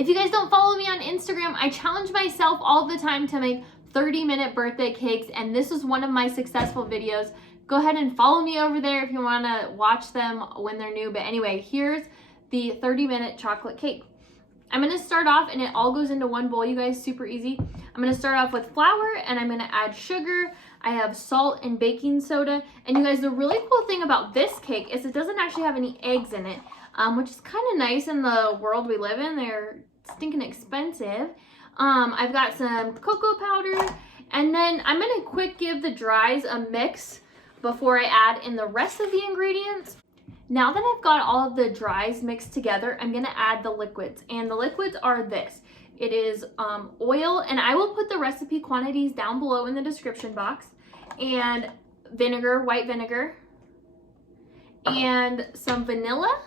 If you guys don't follow me on Instagram, I challenge myself all the time to make 30-minute birthday cakes, and this was one of my successful videos. Go ahead and follow me over there if you want to watch them when they're new. But anyway, here's the 30-minute chocolate cake. I'm going to start off, and it all goes into one bowl, you guys, super easy. I'm going to start off with flour, and I'm going to add sugar. I have salt and baking soda. And you guys, the really cool thing about this cake is it doesn't actually have any eggs in it, which is kind of nice in the world we live in. They're stinking expensive. I've got some cocoa powder, and then I'm going to quick give the dries a mix before I add in the rest of the ingredients. Now that I've got all of the dries mixed together, I'm going to add the liquids, and the liquids are this. It is oil, and I will put the recipe quantities down below in the description box, and vinegar, white vinegar, and some vanilla,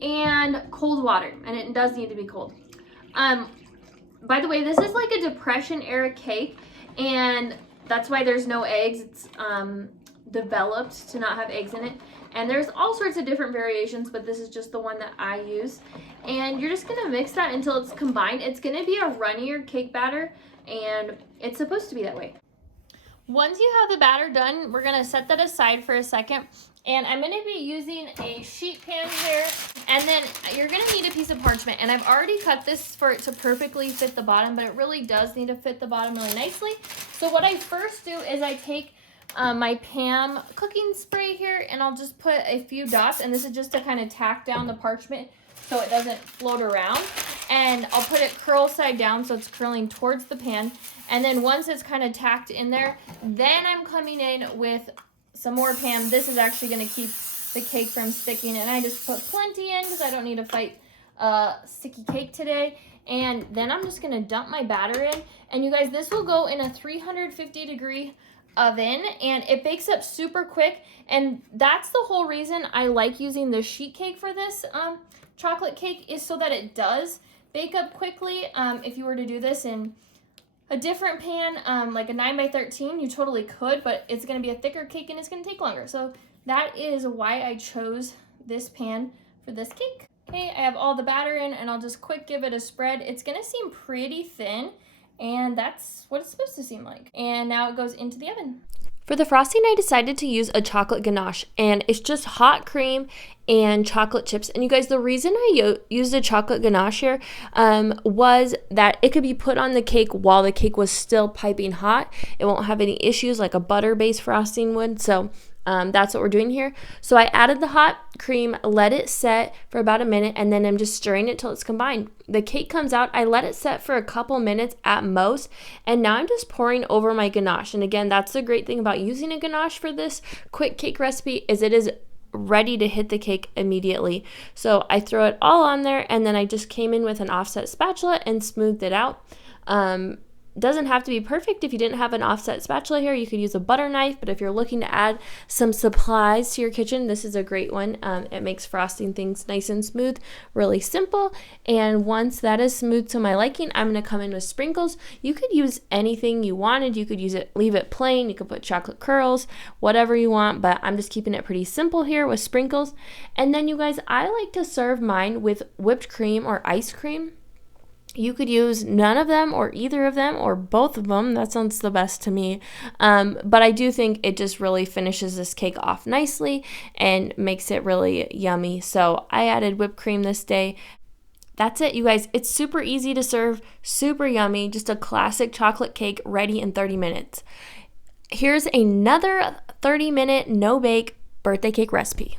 and cold water, and it does need to be cold. By the way, this is like a Depression era cake, and that's why there's no eggs. It's developed to not have eggs in it, and there's all sorts of different variations, but this is just the one that I use. And you're just gonna mix that until it's combined. It's gonna be a runnier cake batter, and it's supposed to be that way. Once you have the batter done, we're gonna set that aside for a second, and I'm gonna be using a sheet pan here, and then you're gonna need a piece of parchment, and I've already cut this for it to perfectly fit the bottom, but it really does need to fit the bottom really nicely. So what I first do is I take my Pam cooking spray here, and I'll just put a few dots, and this is just to kind of tack down the parchment so it doesn't float around. And I'll put it curl side down so it's curling towards the pan. And then once it's kind of tacked in there, then I'm coming in with some more Pam. This is actually going to keep the cake from sticking, and I just put plenty in because I don't need to fight sticky cake today. And then I'm just going to dump my batter in, and you guys, this will go in a 350-degree oven, and it bakes up super quick. And that's the whole reason I like using the sheet cake for this chocolate cake, is so that it does bake up quickly. If you were to do this in a different pan, like a 9x13, you totally could, but it's going to be a thicker cake and it's going to take longer. So that is why I chose this pan for this cake. Okay, I have all the batter in, and I'll just quick give it a spread. It's going to seem pretty thin, and that's what it's supposed to seem like. And now it goes into the oven. For the frosting, I decided to use a chocolate ganache, and it's just hot cream and chocolate chips. And you guys, the reason I used a chocolate ganache here was that it could be put on the cake while the cake was still piping hot. It won't have any issues like a butter-based frosting would. So that's what we're doing here. So I added the hot cream, let it set for about a minute, and then I'm just stirring it till it's combined. The cake comes out, I let it set for a couple minutes at most, and now I'm just pouring over my ganache. And again, that's the great thing about using a ganache for this quick cake recipe, is it is ready to hit the cake immediately. So I throw it all on there, and then I just came in with an offset spatula and smoothed it out. Doesn't have to be perfect. If you didn't have an offset spatula here, you could use a butter knife, but if you're looking to add some supplies to your kitchen, this is a great one. It makes frosting things nice and smooth, really simple. And once that is smooth to my liking, I'm going to come in with sprinkles. You could use anything you wanted. You could use it, leave it plain. You could put chocolate curls, whatever you want, but I'm just keeping it pretty simple here with sprinkles. And then you guys, I like to serve mine with whipped cream or ice cream. You could use none of them or either of them or both of them. That sounds the best to me. But I do think it just really finishes this cake off nicely and makes it really yummy. So I added whipped cream this day. That's it, you guys. It's super easy to serve, super yummy, just a classic chocolate cake ready in 30 minutes. Here's another 30-minute no-bake birthday cake recipe.